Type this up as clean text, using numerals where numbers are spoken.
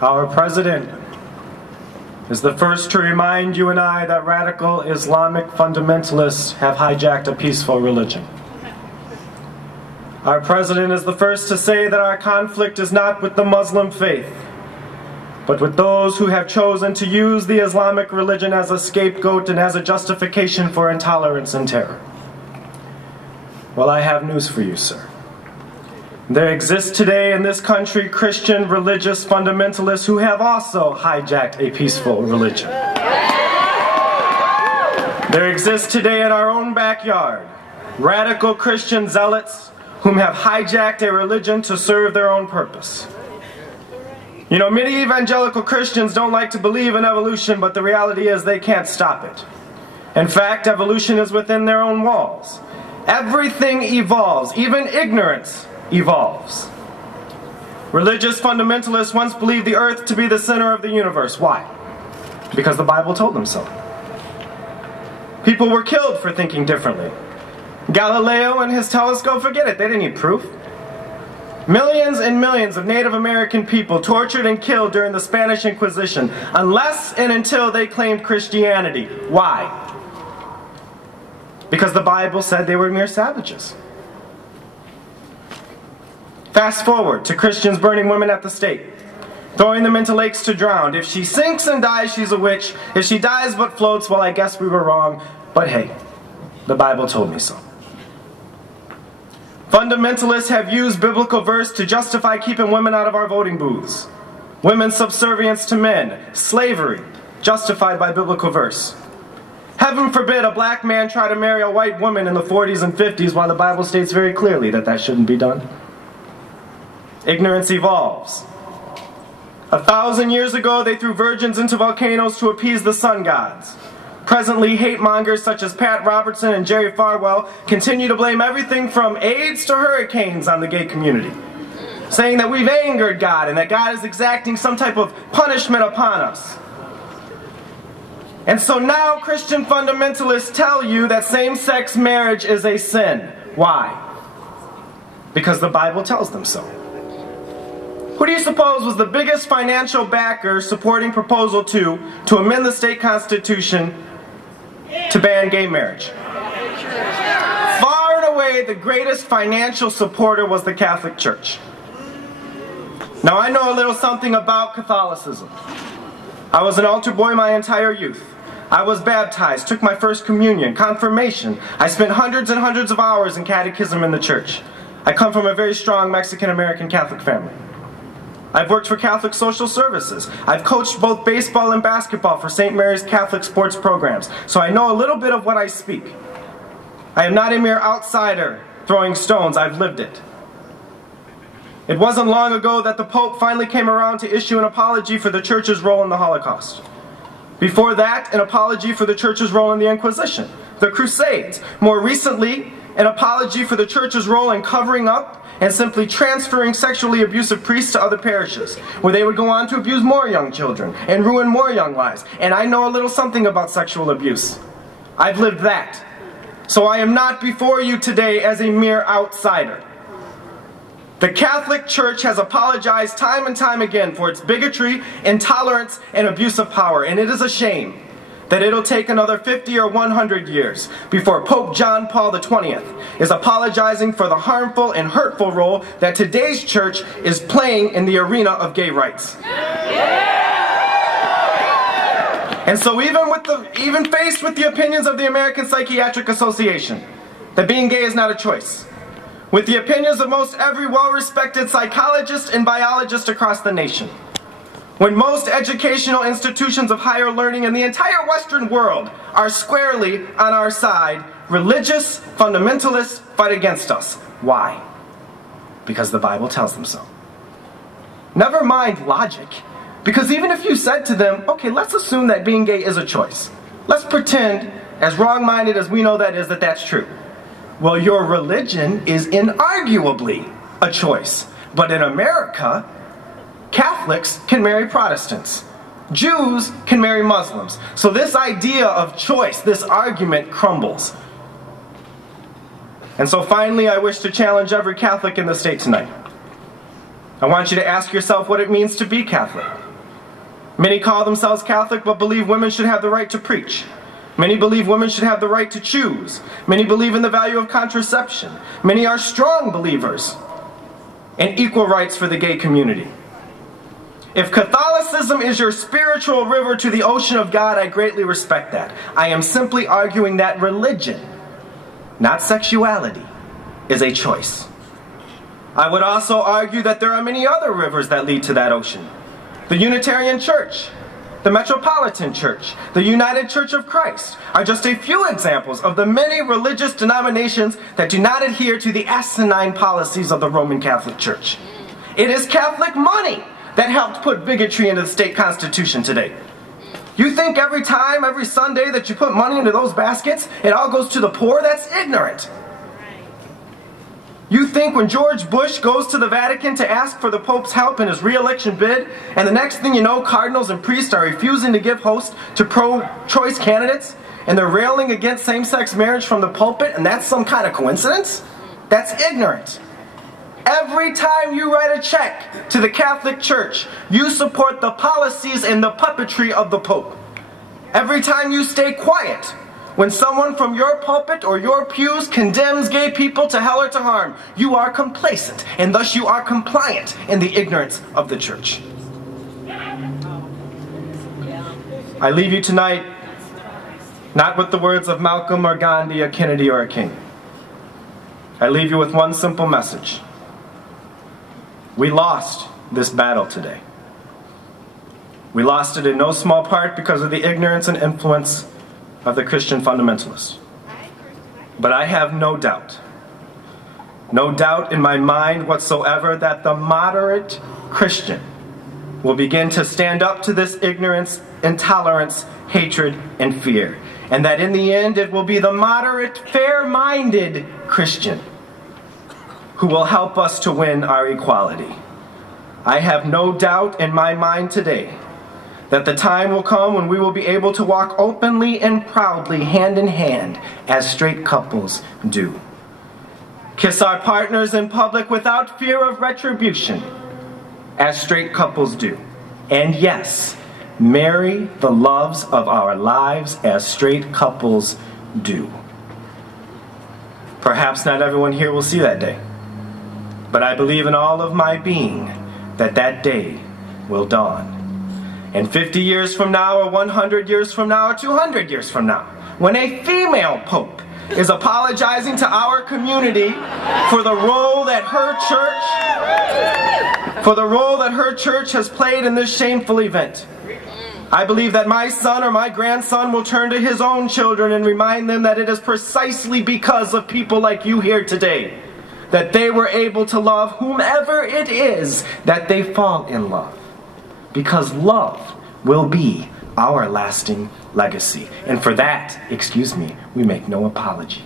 Our president is the first to remind you and I that radical Islamic fundamentalists have hijacked a peaceful religion. Our president is the first to say that our conflict is not with the Muslim faith, but with those who have chosen to use the Islamic religion as a scapegoat and as a justification for intolerance and terror. Well, I have news for you, sir. There exist today in this country Christian religious fundamentalists who have also hijacked a peaceful religion. There exists today in our own backyard radical Christian zealots whom have hijacked a religion to serve their own purpose. You know, many evangelical Christians don't like to believe in evolution, but the reality is they can't stop it. In fact, evolution is within their own walls. Everything evolves, even ignorance evolves. Religious fundamentalists once believed the earth to be the center of the universe. Why? Because the Bible told them so. People were killed for thinking differently. Galileo and his telescope, forget it, they didn't need proof. Millions and millions of Native American people tortured and killed during the Spanish Inquisition, unless and until they claimed Christianity. Why? Because the Bible said they were mere savages. Fast forward to Christians burning women at the stake, throwing them into lakes to drown. If she sinks and dies, she's a witch. If she dies but floats, well, I guess we were wrong. But hey, the Bible told me so. Fundamentalists have used biblical verse to justify keeping women out of our voting booths. Women's subservience to men, slavery, justified by biblical verse. Heaven forbid a black man try to marry a white woman in the 40s and 50s while the Bible states very clearly that that shouldn't be done. Ignorance evolves. 1,000 years ago, they threw virgins into volcanoes to appease the sun gods. Presently, hate mongers such as Pat Robertson and Jerry Falwell continue to blame everything from AIDS to hurricanes on the gay community, saying that we've angered God and that God is exacting some type of punishment upon us. And so now Christian fundamentalists tell you that same-sex marriage is a sin. Why? Because the Bible tells them so. Who do you suppose was the biggest financial backer supporting Proposal 2 to amend the state constitution to ban gay marriage? Far and away, the greatest financial supporter was the Catholic Church. Now, I know a little something about Catholicism. I was an altar boy my entire youth. I was baptized, took my first communion, confirmation. I spent hundreds and hundreds of hours in catechism in the church. I come from a very strong Mexican-American Catholic family. I've worked for Catholic Social Services. I've coached both baseball and basketball for St. Mary's Catholic sports programs, so I know a little bit of what I speak. I am not a mere outsider throwing stones, I've lived it. It wasn't long ago that the Pope finally came around to issue an apology for the Church's role in the Holocaust. Before that, an apology for the Church's role in the Inquisition, the Crusades. More recently, an apology for the Church's role in covering up and simply transferring sexually abusive priests to other parishes, where they would go on to abuse more young children and ruin more young lives. And I know a little something about sexual abuse. I've lived that. So I am not before you today as a mere outsider. The Catholic Church has apologized time and time again for its bigotry, intolerance, and abuse of power, and it is a shame that it'll take another 50 or 100 years before Pope John Paul XX is apologizing for the harmful and hurtful role that today's church is playing in the arena of gay rights. And so even faced with the opinions of the American Psychiatric Association, that being gay is not a choice, with the opinions of most every well-respected psychologist and biologist across the nation, when most educational institutions of higher learning in the entire Western world are squarely on our side, religious fundamentalists fight against us. Why? Because the Bible tells them so. Never mind logic, because even if you said to them, okay, let's assume that being gay is a choice. Let's pretend, as wrong-minded as we know that is, that that's true. Well, your religion is inarguably a choice. But in America, Catholics can marry Protestants. Jews can marry Muslims. So this idea of choice, this argument crumbles. And so finally, I wish to challenge every Catholic in the state tonight. I want you to ask yourself what it means to be Catholic. Many call themselves Catholic but believe women should have the right to preach. Many believe women should have the right to choose. Many believe in the value of contraception. Many are strong believers in equal rights for the gay community. If Catholicism is your spiritual river to the ocean of God, I greatly respect that. I am simply arguing that religion, not sexuality, is a choice. I would also argue that there are many other rivers that lead to that ocean. The Unitarian Church, the Metropolitan Church, the United Church of Christ are just a few examples of the many religious denominations that do not adhere to the asinine policies of the Roman Catholic Church. It is Catholic money that helped put bigotry into the state constitution today. You think every time, every Sunday that you put money into those baskets, it all goes to the poor? That's ignorant. You think when George Bush goes to the Vatican to ask for the Pope's help in his re-election bid, and the next thing you know, cardinals and priests are refusing to give host to pro-choice candidates, and they're railing against same-sex marriage from the pulpit, and that's some kind of coincidence? That's ignorant. Every time you write a check to the Catholic Church, you support the policies and the puppetry of the Pope. Every time you stay quiet, when someone from your pulpit or your pews condemns gay people to hell or to harm, you are complacent, and thus you are compliant in the ignorance of the church. I leave you tonight not with the words of Malcolm or Gandhi or Kennedy or a king. I leave you with one simple message. We lost this battle today. We lost it in no small part because of the ignorance and influence of the Christian fundamentalists. But I have no doubt in my mind whatsoever that the moderate Christian will begin to stand up to this ignorance, intolerance, hatred, and fear. And that in the end it will be the moderate, fair-minded Christian who will help us to win our equality. I have no doubt in my mind today that the time will come when we will be able to walk openly and proudly hand in hand as straight couples do. Kiss our partners in public without fear of retribution as straight couples do. And yes, marry the loves of our lives as straight couples do. Perhaps not everyone here will see that day, but I believe in all of my being that that day will dawn. And 50 years from now, or 100 years from now, or 200 years from now, when a female pope is apologizing to our community for the role that her church has played in this shameful event, I believe that my son or my grandson will turn to his own children and remind them that it is precisely because of people like you here today that they were able to love whomever it is that they fall in love. Because love will be our lasting legacy. And for that, excuse me, we make no apology.